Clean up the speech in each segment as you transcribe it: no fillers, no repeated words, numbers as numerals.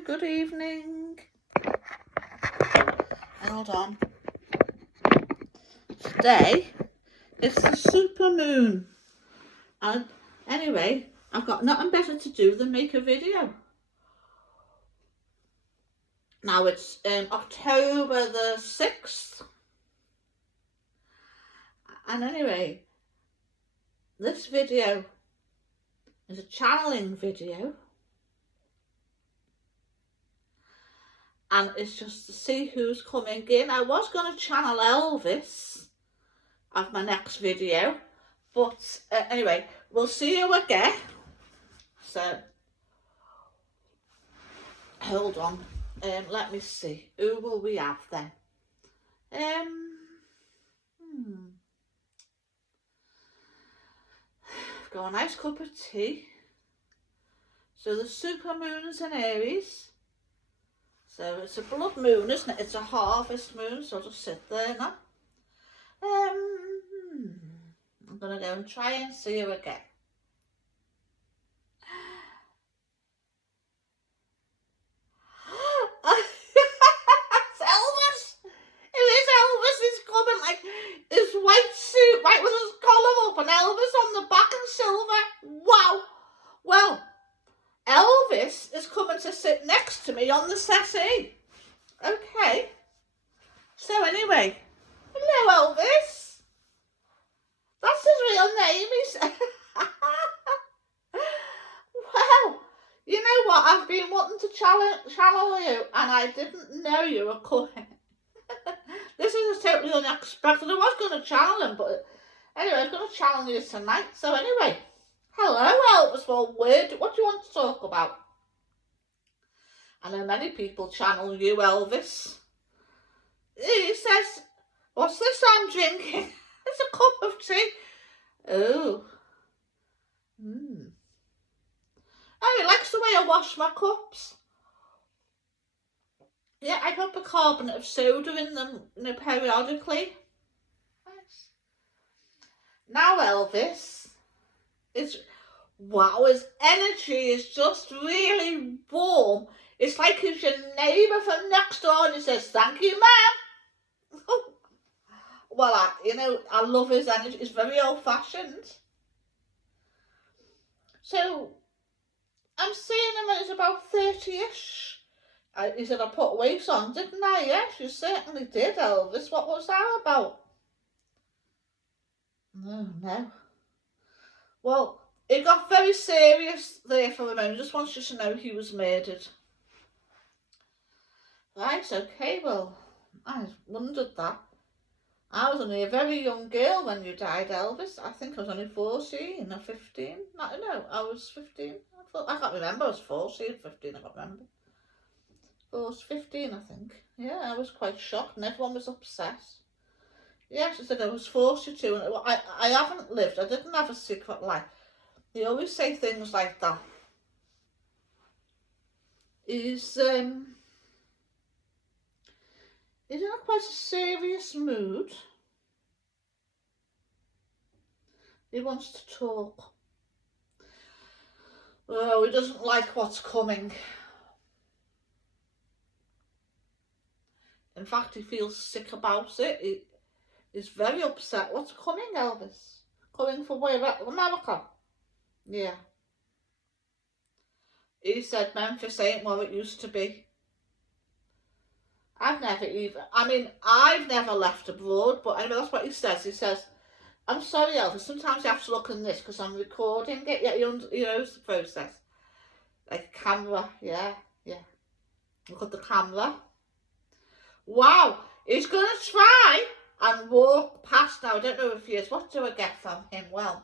Hello, good evening. Hold on. Today it's the super moon, and anyway, I've got nothing better to do than make a video. Now it's October the 6th, and anyway, this video is a channeling video, and it's just to see who's coming in. I was going to channel Elvis of my next video, but anyway, we'll see who I get. So hold on, let me see, who will we have then? Got a nice cup of tea. So the super moon is in Aries, so it's a blood moon, isn't it? It's a harvest moon, so I'll just sit there now. I'm gonna go and try and see who I get. It's Elvis! It is Elvis. He's coming, like his white suit, right, with his collar up, and Elvis on the back in silver. Wow! Well, Elvis is coming to sit next to me on the settee. Okay. So anyway, hello Elvis. That's his real name, he said. Well, you know what? I've been wanting to channel you, and I didn't know you were coming. This is totally unexpected. I was going to channel him, but anyway, I was going to channel you tonight. So anyway, hello Elvis. Well, what do you want to talk about? I know many people channel you, Elvis. He says, what's this I'm drinking? It's a cup of tea. Oh. Oh, he likes the way I wash my cups. Yeah, I put bicarbonate of soda in them, periodically. Nice. Now Elvis is, wow, his energy is just really warm. It's like he's your neighbour from next door, and he says, thank you, ma'am. Well, I love his energy. It's very old-fashioned. So, I'm seeing him when he's about 30-ish. He said I put weight on, didn't I? Yes, you certainly did, Elvis. What was that about? No. Well, it got very serious there for a moment. Just wants you to know he was murdered. Right, okay, well, I wondered that. I was only a very young girl when you died, Elvis. I think I was only 14 or 15. No, I was 15. I can't remember. I was 14, 15, I can't remember. I was 15, I think. Yeah, I was quite shocked and everyone was upset. Yeah, she said I was forced to, and I haven't lived. I didn't have a secret life. They always say things like that. He's in a quite a serious mood. He wants to talk. Oh, he doesn't like what's coming. In fact, he feels sick about it. He's very upset. What's coming, Elvis? Coming from where? America? Yeah. He said Memphis ain't what it used to be. I've never left abroad, but anyway, that's what he says. He says, I'm sorry, Elvis, sometimes you have to look in this because I'm recording it. Yeah, you know the process. Like camera, yeah. Look at the camera. Wow, he's going to try and walk past now. I don't know if he is. What do I get from him? Well,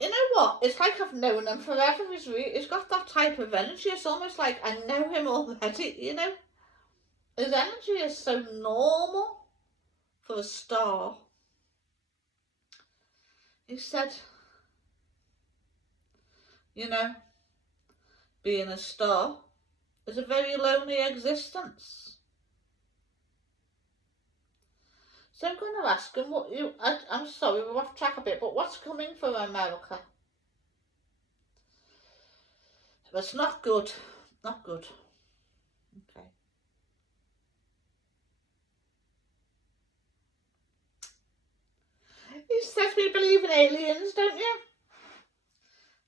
you know what? It's like I've known him forever. He's got that type of energy. It's almost like I know him already, you know. His energy is so normal for a star. He said, being a star is a very lonely existence. So I'm going to ask him I'm sorry, we're off track a bit, but what's coming for America? It's not good. Not good. Okay. He says we believe in aliens, don't you?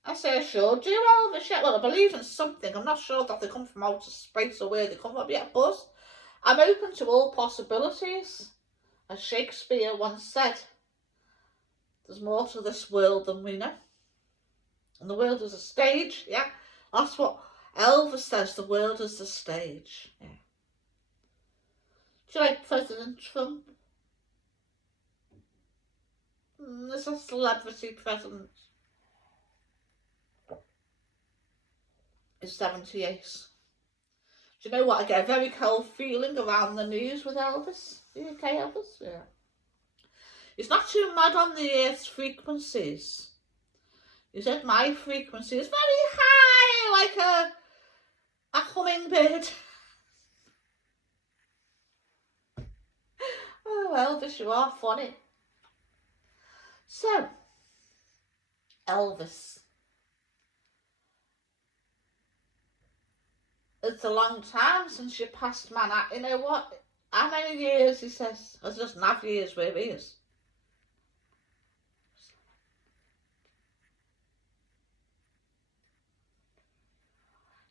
I say, I sure do, Elvis. Yeah, well, I believe in something. I'm not sure that they come from outer space or where they come from yet, but I'm open to all possibilities. As Shakespeare once said, there's more to this world than we know. And the world is a stage, yeah. That's what Elvis says, the world is the stage. Yeah. Do you like President Trump? Is a celebrity president. He's 78. Do you know what? I get a very cold feeling around the news with Elvis. Are you okay, Elvis? Yeah. He's not too mad on the Earth's frequencies. He said my frequency is very high, like a hummingbird. Oh, Elvis, you are funny. So, Elvis. It's a long time since you passed, man. You know what? How many years, he says? It doesn't have years where he is.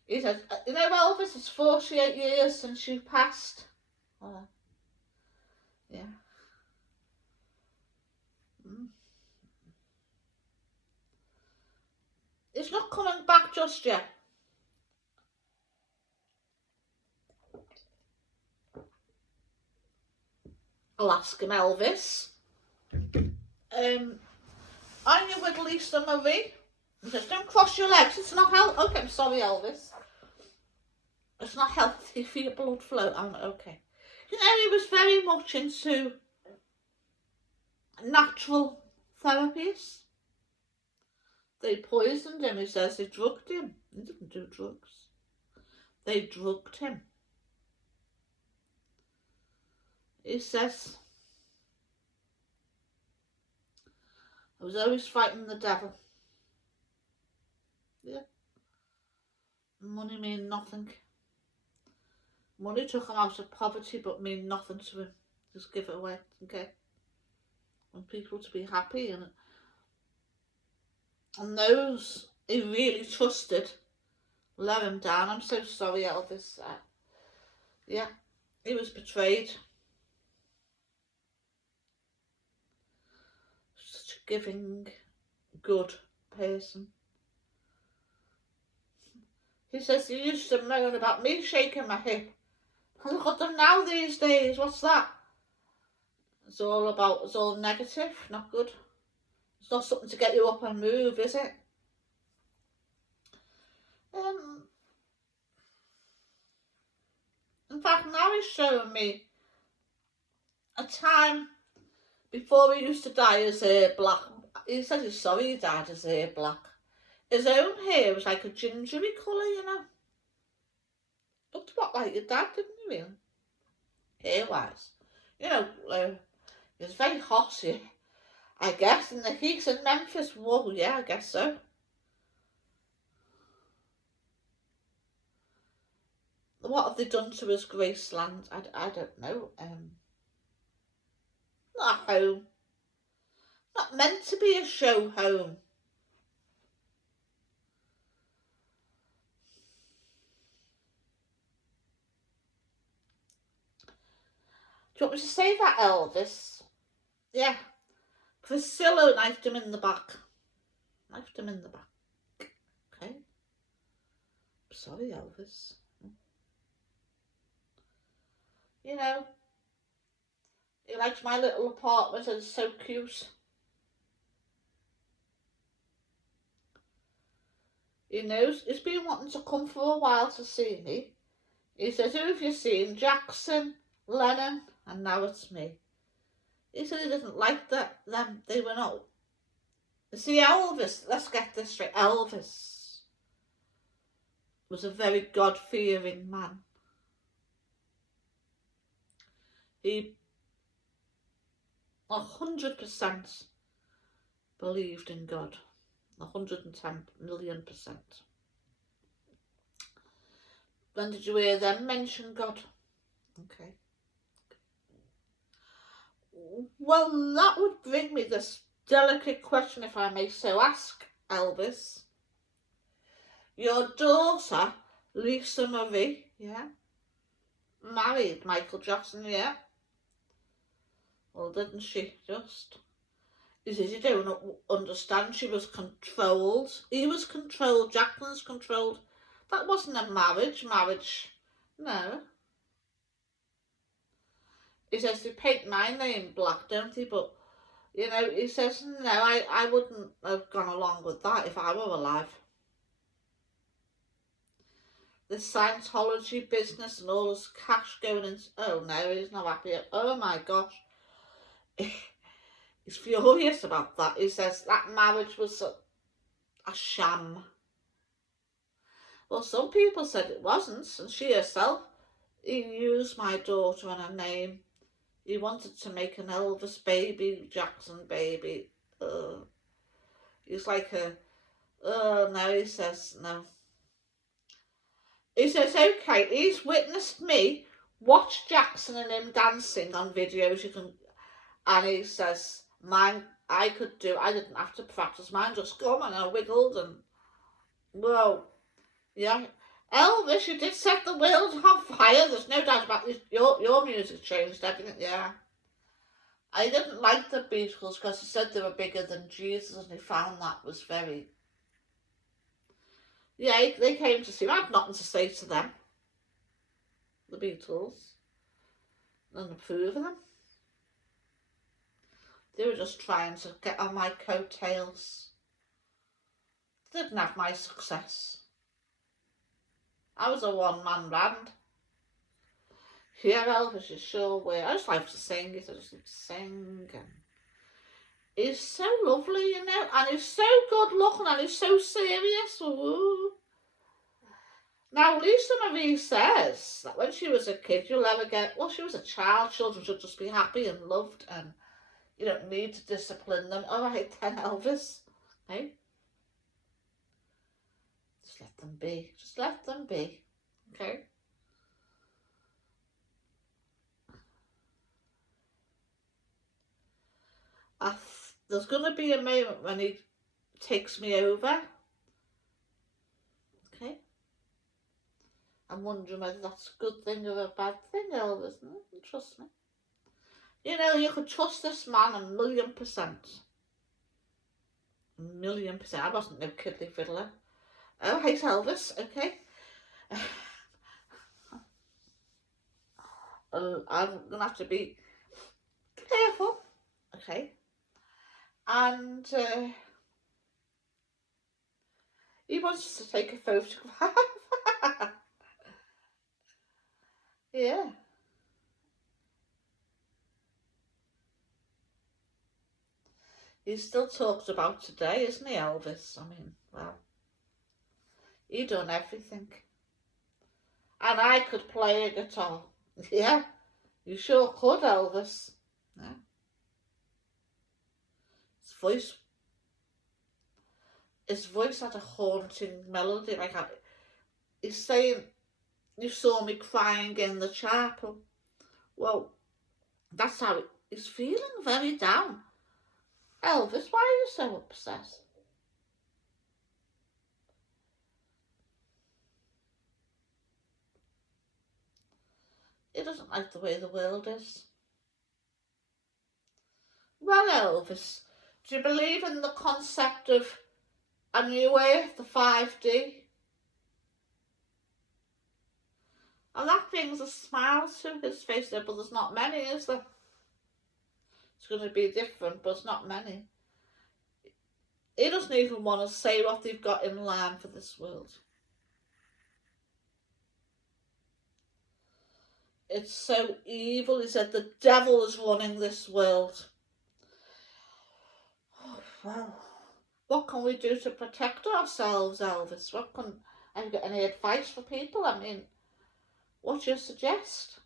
He says, you know, Elvis, it's 48 years since you passed. Yeah. He's not coming back just yet. I'll ask him, Elvis. Are you with Lisa Marie? He says, don't cross your legs, it's not healthy. Okay, I'm sorry, Elvis. It's not healthy for your blood flow. Okay. You know, he was very much into natural therapies. They poisoned him, he says. They drugged him. He didn't do drugs. They drugged him. He says, I was always fighting the devil. Yeah. Money mean nothing. Money took him out of poverty but mean nothing to him. Just give it away, okay? Want people to be happy, and those he really trusted let him down. I'm so sorry, Elvis. Yeah, he was betrayed. Such a giving, good person. He says he used to moan about me shaking my hip. Look at them now these days. What's that? It's all negative, not good. It's not something to get you up and move, is it? In fact, now he's showing me a time before he used to dye his hair black. He says he's sorry he dyed his hair black. His own hair was like a gingery colour, you know. Looked what like your dad, didn't he, really? Hair-wise. You know, he was very hot here, I guess, in the heat in Memphis. Whoa, yeah, I guess so. What have they done to his Graceland? I don't know. Not a home. Not meant to be a show home. Do you want me to say that, Elvis? Yeah. Priscilla knifed him in the back. Knifed him in the back. Okay. Sorry, Elvis. You know, he likes my little apartment and it's so cute. He knows he's been wanting to come for a while to see me. He says, who have you seen? Jackson, Lennon, and now it's me. He said he didn't like them. They were not. See, Elvis, let's get this straight. Elvis was a very God-fearing man. He 100% believed in God. 110 million%. When did you hear them mention God? Okay. Well, that would bring me this delicate question, if I may so ask, Elvis. Your daughter, Lisa Marie, yeah, married Michael Jackson, yeah? Well, didn't she just? He says, you don't understand, she was controlled. He was controlled, Jackson's controlled. That wasn't a marriage, no. He says, they paint my name black, don't they? But, you know, he says, no, I wouldn't have gone along with that if I were alive. The Scientology business and all this cash going in. Oh no, he's not happy. Oh my gosh. He's furious about that. He says that marriage was a sham. Well, some people said it wasn't, and she herself, he used my daughter and her name. He wanted to make an Elvis baby, Jackson baby. He's like no, he says, no. He says, okay, he's witnessed me watch Jackson and him dancing on videos. You can, and he says, mine, I didn't have to practice. Mine just come and I wiggled and, whoa, yeah. Elvis, you did set the world on fire. There's no doubt about this. Your music changed everything, yeah. I didn't like the Beatles because he said they were bigger than Jesus, and he found that was very... Yeah, they came to see me. I had nothing to say to them, the Beatles, and approve of them. They were just trying to get on my coattails. They didn't have my success. I was a one-man band. Yeah, Elvis, you sure were. I just like to sing it. I just like to sing. And he's so lovely, you know, and he's so good looking, and he's so serious. Ooh. Now, Lisa Marie says that when she was a kid, you'll never get... Well, she was a child. Children should just be happy and loved, and you don't need to discipline them. All right then, Elvis. Hey? Just let them be. Just let them be. Okay? There's going to be a moment when he takes me over. Okay? I'm wondering whether that's a good thing or a bad thing, Elvis. Trust me. You know, you could trust this man 1,000,000%. 1,000,000%. I wasn't no kiddly fiddler. Oh, hey, Elvis. Okay? I'm going to have to be careful. Okay? And he wants to take a photograph. Yeah. He still talks about today, isn't he, Elvis? I mean, well, he done everything. And I could play a guitar. Yeah, you sure could, Elvis. Yeah. His voice had a haunting melody. Like he's saying, you saw me crying in the chapel. Well, that's how he's feeling, very down. Elvis, why are you so upset? He doesn't like the way the world is. Well, Elvis, do you believe in the concept of a new earth, the 5D? And that brings a smile to his face there, but there's not many, is there? It's going to be different, but it's not many. He doesn't even want to say what they've got in line for this world. It's so evil. He said the devil is running this world. Oh, well, what can we do to protect ourselves, Elvis? Have you got any advice for people? I mean, what do you suggest?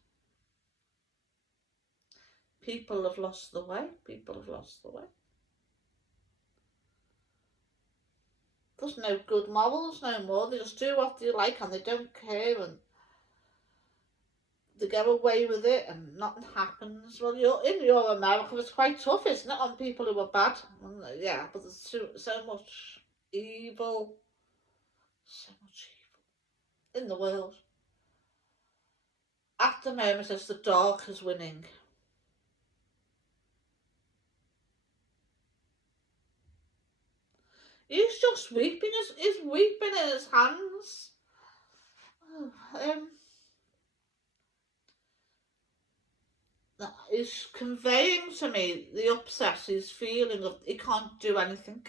People have lost the way. People have lost the way. There's no good morals no more. They just do what they like and they don't care. And they get away with it and nothing happens. Well, in your America, it's quite tough, isn't it, on people who are bad? Yeah, but there's so much evil, so much evil in the world. At the moment, it's the dark is winning. He's just weeping. He's weeping in his hands. Um, he's conveying to me the upset he's feeling of he can't do anything.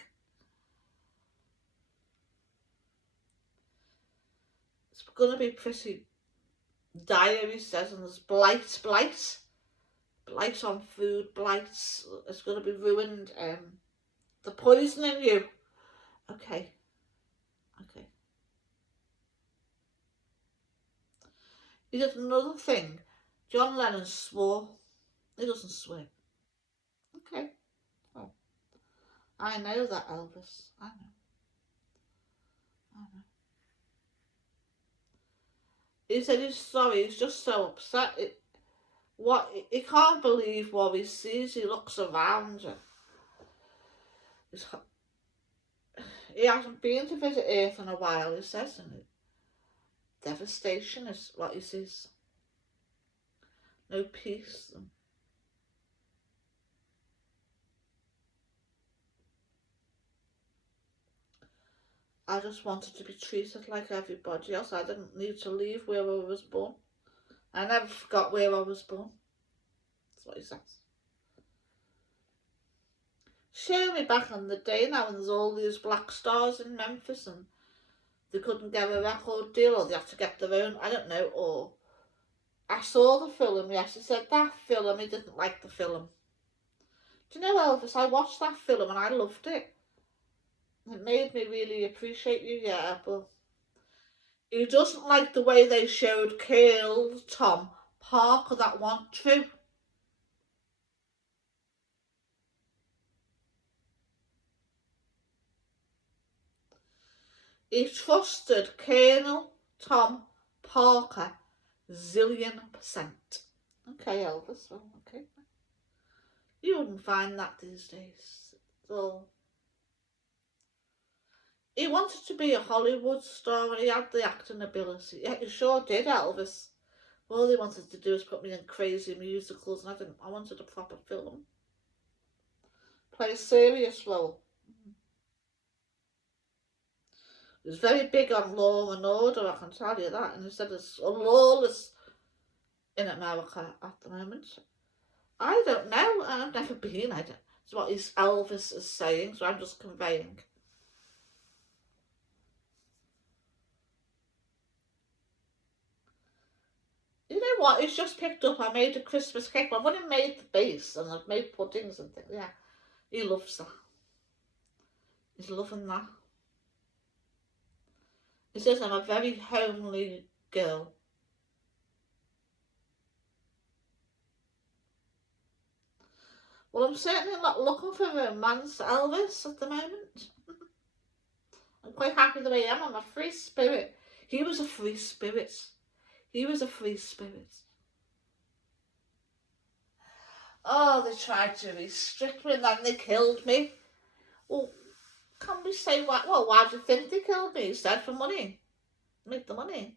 It's going to be pretty dire, he says, and there's blight on food, blights. It's going to be ruined. The poisoning you. Okay. He did another thing. John Lennon swore. He doesn't swear. Okay. Oh, I know that, Elvis. I know. He said he's sorry. He's just so upset. He can't believe what he sees. He looks around and he hasn't been to visit Earth in a while. He says, and devastation is what he sees. No peace. I just wanted to be treated like everybody else. I didn't need to leave where I was born. I never forgot where I was born. That's what he says. Show me back in the day now, and there's all these black stars in Memphis, and they couldn't get a record deal, or they had to get their own. I don't know. Or I saw the film. Yes, he said that film. He didn't like the film. Do you know, Elvis? I watched that film and I loved it. It made me really appreciate you, yeah, but he doesn't like the way they showed Cale, Tom Parker, that went through. He trusted Colonel Tom Parker zillion%. Okay, Elvis, well, okay. You wouldn't find that these days. So, he wanted to be a Hollywood star and he had the acting ability. Yeah, he sure did, Elvis. All he wanted to do was put me in crazy musicals, and I wanted a proper film. Play a serious role. He was very big on law and order, I can tell you that. And he said it's lawless in America at the moment. I don't know. I've never been. I don't. It's what Elvis is saying, so I'm just conveying. You know what? He's just picked up. I made a Christmas cake. I've only made the base, and I've made puddings and things. Yeah, he loves that. He's loving that. He says I'm a very homely girl. Well, I'm certainly not looking for romance, Elvis, at the moment. I'm quite happy the way I am. I'm a free spirit. He was a free spirit. He was a free spirit. Oh, they tried to restrict me and then they killed me. Well, can we say what? Well, why do you think they killed me? He said for money. Make the money.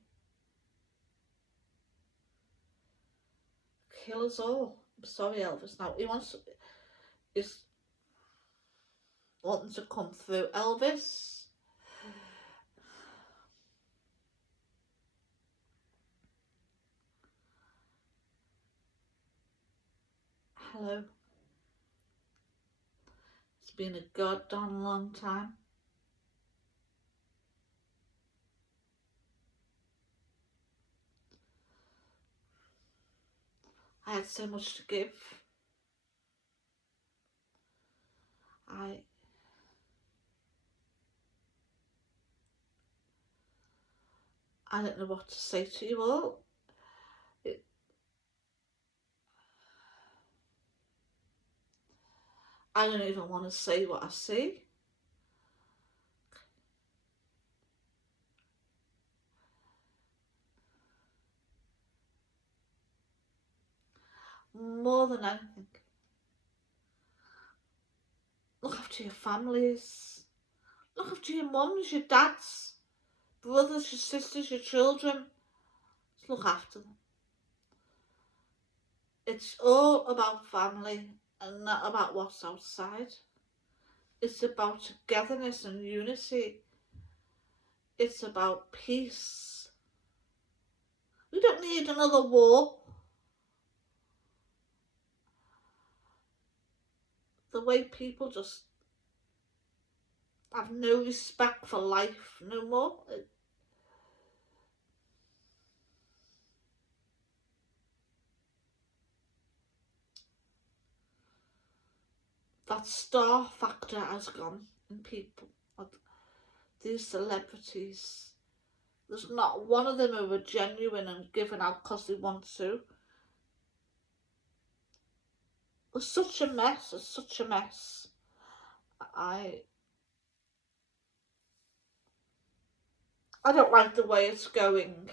Kill us all. I'm sorry, Elvis. Now, he's wanting to come through. Elvis? Hello. It's been a goddamn long time. I had so much to give. I don't know what to say to you all. I don't even want to say what I see. more than anything. Look after your families. Look after your mums, your dads, brothers, your sisters, your children. Just look after them. It's all about family and not about what's outside. It's about togetherness and unity. It's about peace. We don't need another war. The way people just have no respect for life no more. That star factor has gone in people. These celebrities. There's not one of them who are genuine and giving out because they want to. It's such a mess. It's such a mess. I don't like the way it's going.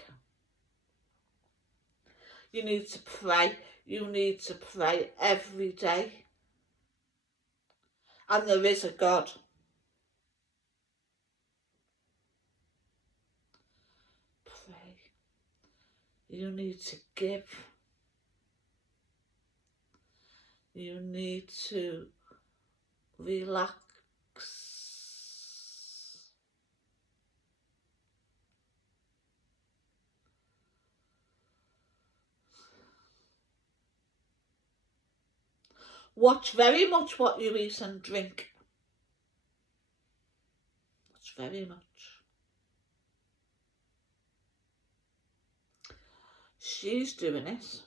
You need to pray. You need to pray every day. And there is a God. Pray. You need to give. You need to relax. Watch very much what you eat and drink. Watch very much. She's doing it.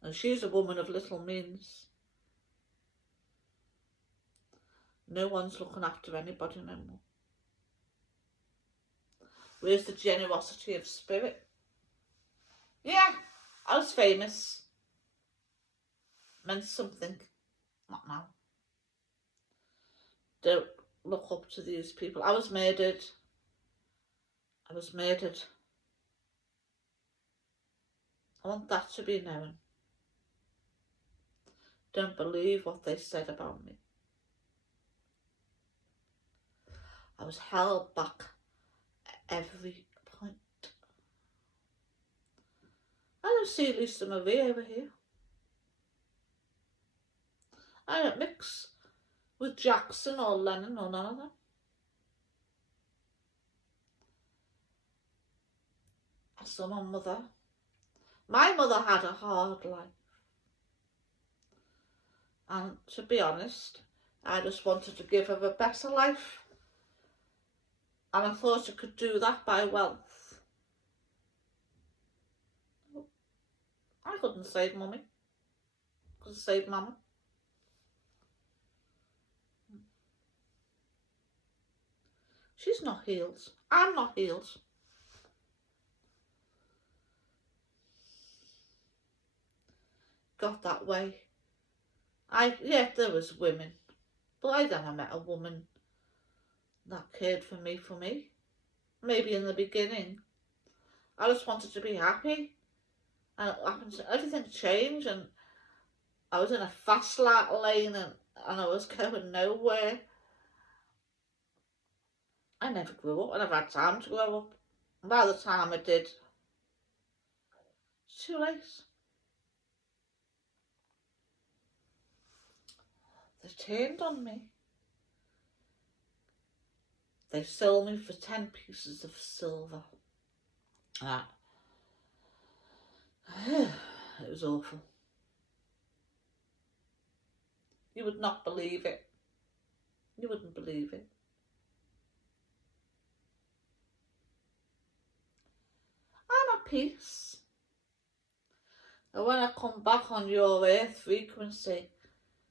And she's a woman of little means. No one's looking after anybody no more. Where's the generosity of spirit? Yeah, I was famous. Meant something. Not now. Don't look up to these people. I was murdered. I was murdered. I want that to be known. Don't believe what they said about me. I was held back at every point. I don't see Lisa Marie over here. I don't mix with Jackson or Lennon or none of them. I saw my mother. My mother had a hard life. And to be honest, I just wanted to give her a better life. And I thought I could do that by wealth. I couldn't save mummy. Couldn't save mama. She's not healed. I'm not healed. Got that way. Yeah, there was women. But I never met a woman that cared for me. Maybe in the beginning. I just wanted to be happy. And everything changed, and I was in a fast lane and I was going nowhere. I never grew up. I never had time to grow up. And by the time I did, it's too late. They turned on me. They sold me for 10 pieces of silver. It was awful. You would not believe it. You wouldn't believe it. I'm at peace. And when I come back on your earth frequency,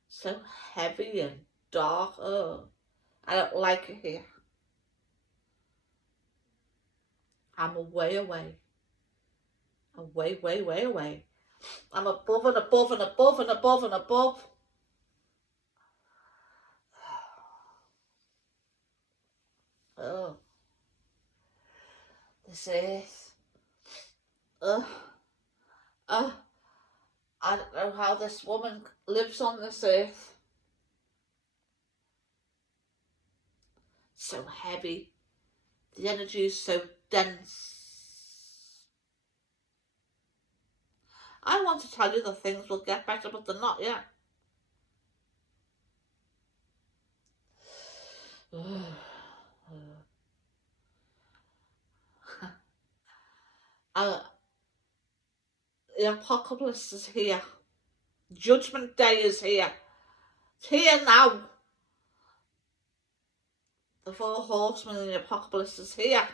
so heavy and dark, I don't like it here. I'm way away. Away. I'm above and above and above and above and above. This earth. I don't know how this woman lives on this earth. So heavy. The energy is so dense. I want to tell you that things will get better, but they're not yet. The apocalypse is here. Judgment Day is here. It's here now. The 4 horsemen in the apocalypse is here.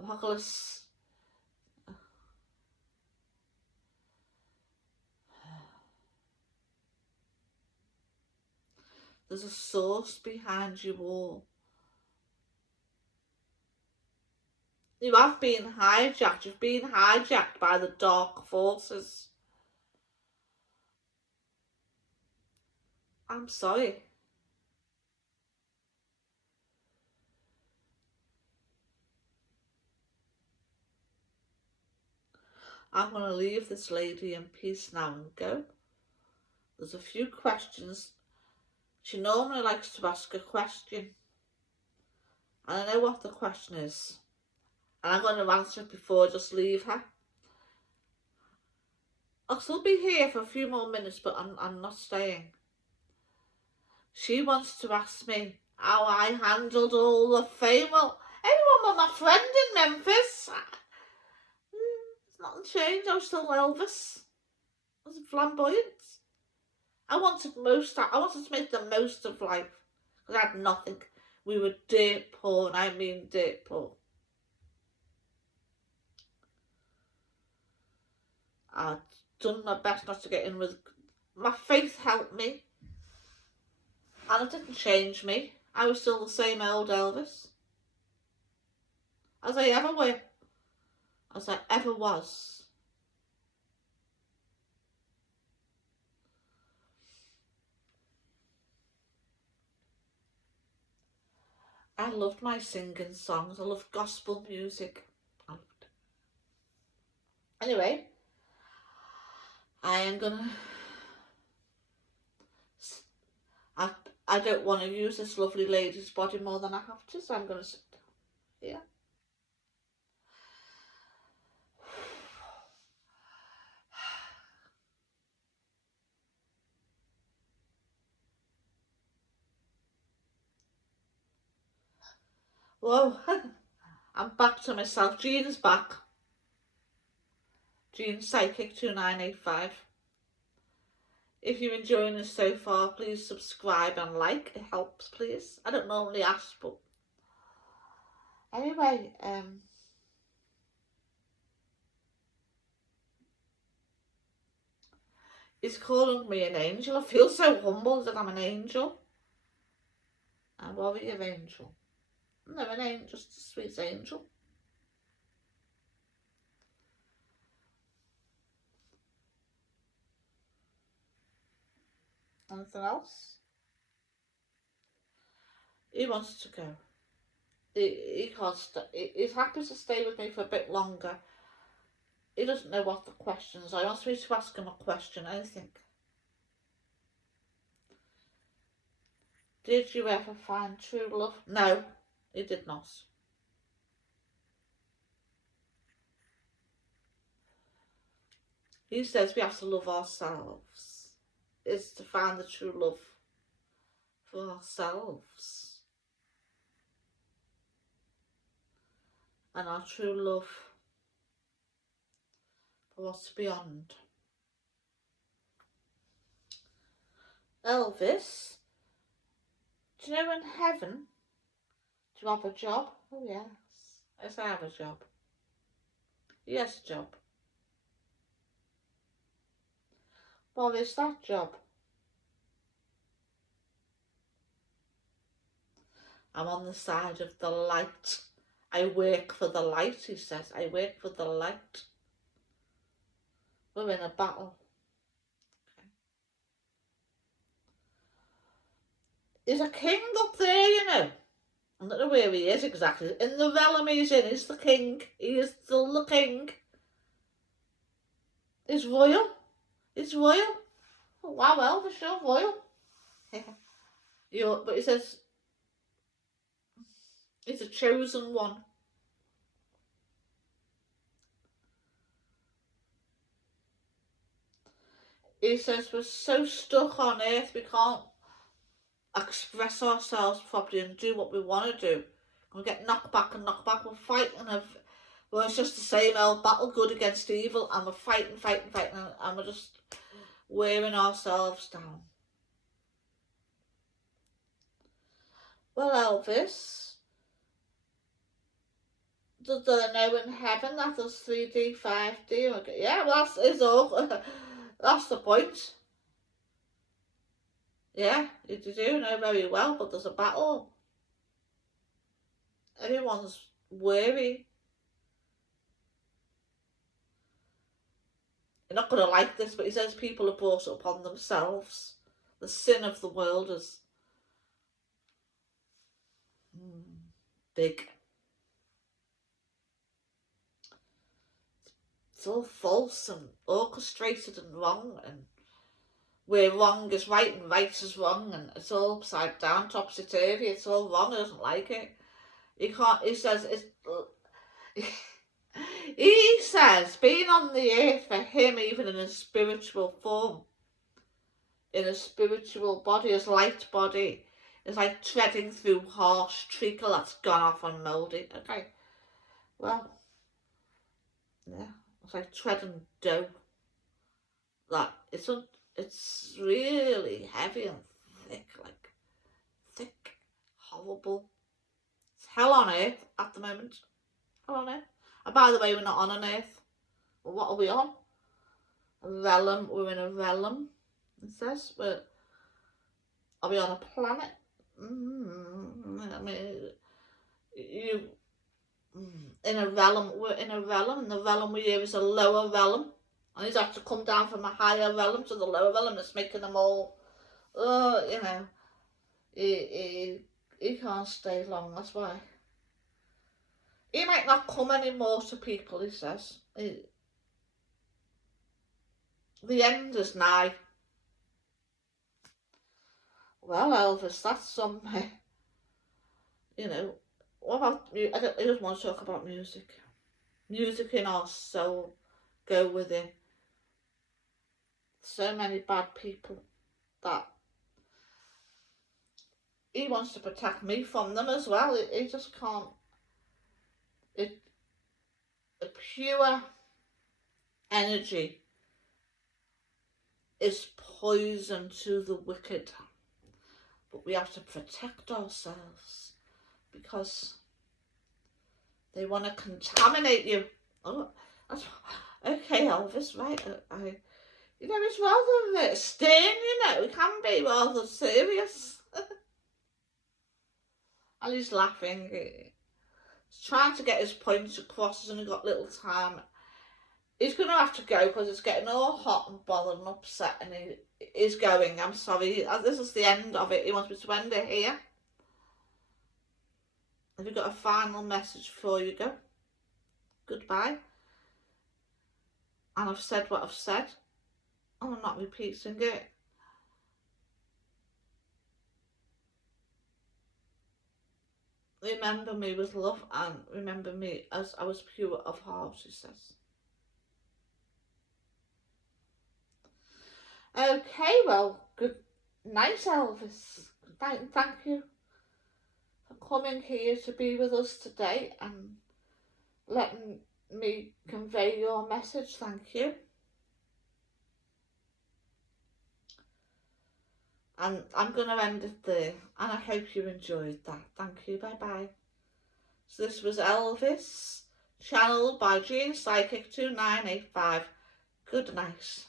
Apocalypse. There's a source behind you all. You have been hijacked. You've been hijacked by the dark forces. I'm sorry. I'm going to leave this lady in peace now and go. There's a few questions. She normally likes to ask a question. And I know what the question is. And I'm going to answer it before I just leave her. I'll still be here for a few more minutes, but I'm not staying. She wants to ask me how I handled all the fame. Well, everyone was my friend in Memphis. It's nothing changed. I was still Elvis. I was flamboyant. I wanted to make the most of life. Because I had nothing. We were dirt poor, and I mean dirt poor. I'd done my best not to get in with... My faith helped me. And it didn't change me. I was still the same old Elvis. As I ever were. As I ever was. I loved my singing songs. I loved gospel music. Anyway, I am gonna... I don't want to use this lovely lady's body more than I have to, so I'm going to sit down here. Whoa, I'm back to myself. Jean's back. Jean Psychic 2985. If you're enjoying this so far, please subscribe and like. It helps, please. I don't normally ask, but anyway, he's calling me an angel. I feel so humbled that I'm an angel. I'm a warrior angel. No, an angel, just a sweet angel. Anything else? He wants to go. He can't stay. He's happy to stay with me for a bit longer. He doesn't know what the questions are. He wants me to ask him a question, anything. Did you ever find true love? No, he did not. He says we have to love ourselves. It's to find the true love for ourselves. And our true love for what's beyond. Elvis, do you know in heaven, do you have a job? Oh yes, yes I have a job. He has a job. What is that job? I'm on the side of the light. I work for the light, he says. I work for the light. We're in a battle. Okay. There's a king up there, you know. I don't know where he is exactly. In the realm he's in, he's the king. He is still the king. He's royal. He's royal. Oh, wow, Elvis, you're royal. But he says he's a chosen one. He says we're so stuck on earth we can't express ourselves properly and do what we want to do. We get knocked back and knocked back. We're fighting well, it's just the same old battle, good against evil, and we're fighting, and we're just wearing ourselves down. Well, Elvis, does they know in heaven that there's 3D, 5D? Okay. Yeah, well, that's the point. Yeah, you do know very well, but there's a battle. Everyone's weary. You're not going to like this, but he says people have brought it upon themselves. The sin of the world is big. It's all false and orchestrated and wrong, and where wrong is right and right is wrong, and it's all upside down, topsy-turvy. It's all wrong. He doesn't like it. He says it's... He says being on the earth for him, even in a spiritual form, in a spiritual body, his light body, is like treading through harsh treacle that's gone off and mouldy. Okay, well, yeah, it's like treading dough. That it's really heavy and thick, like thick, horrible. It's hell on earth at the moment. Hell on earth. And by the way, we're not on an earth. Well, what are we on? A realm. We're in a realm. It says. Are we on a planet? I mean, in a realm. We're in a realm, and the realm we're here is a lower realm. And he's had to come down from a higher realm to the lower realm. It's making them all, you know, he can't stay long. That's why. He might not come anymore to people, he says. The end is nigh. Well, Elvis, that's something. You know, what about you? I just want to talk about music. Music in our soul. Go within. So many bad people that he wants to protect me from them as well. He just can't. The pure energy is poison to the wicked. But we have to protect ourselves because they want to contaminate you. Oh, okay, Elvis, right? It's rather stern, it can be rather serious. And he's laughing. He's trying to get his points across. He's only got little time. He's going to have to go because it's getting all hot and bothered and upset, and he's going. I'm sorry. This is the end of it. He wants me to end it here. Have you got a final message before you go? Goodbye. And I've said what I've said. And I'm not repeating it. Remember me with love, and remember me as I was pure of heart, he says. Okay, well, good night, Elvis. Thank you for coming here to be with us today and letting me convey your message. Thank you. And I'm going to end it there, and I hope you enjoyed that. Thank you. Bye-bye. So this was Elvis, channeled by Gene Psychic 2985. Good night.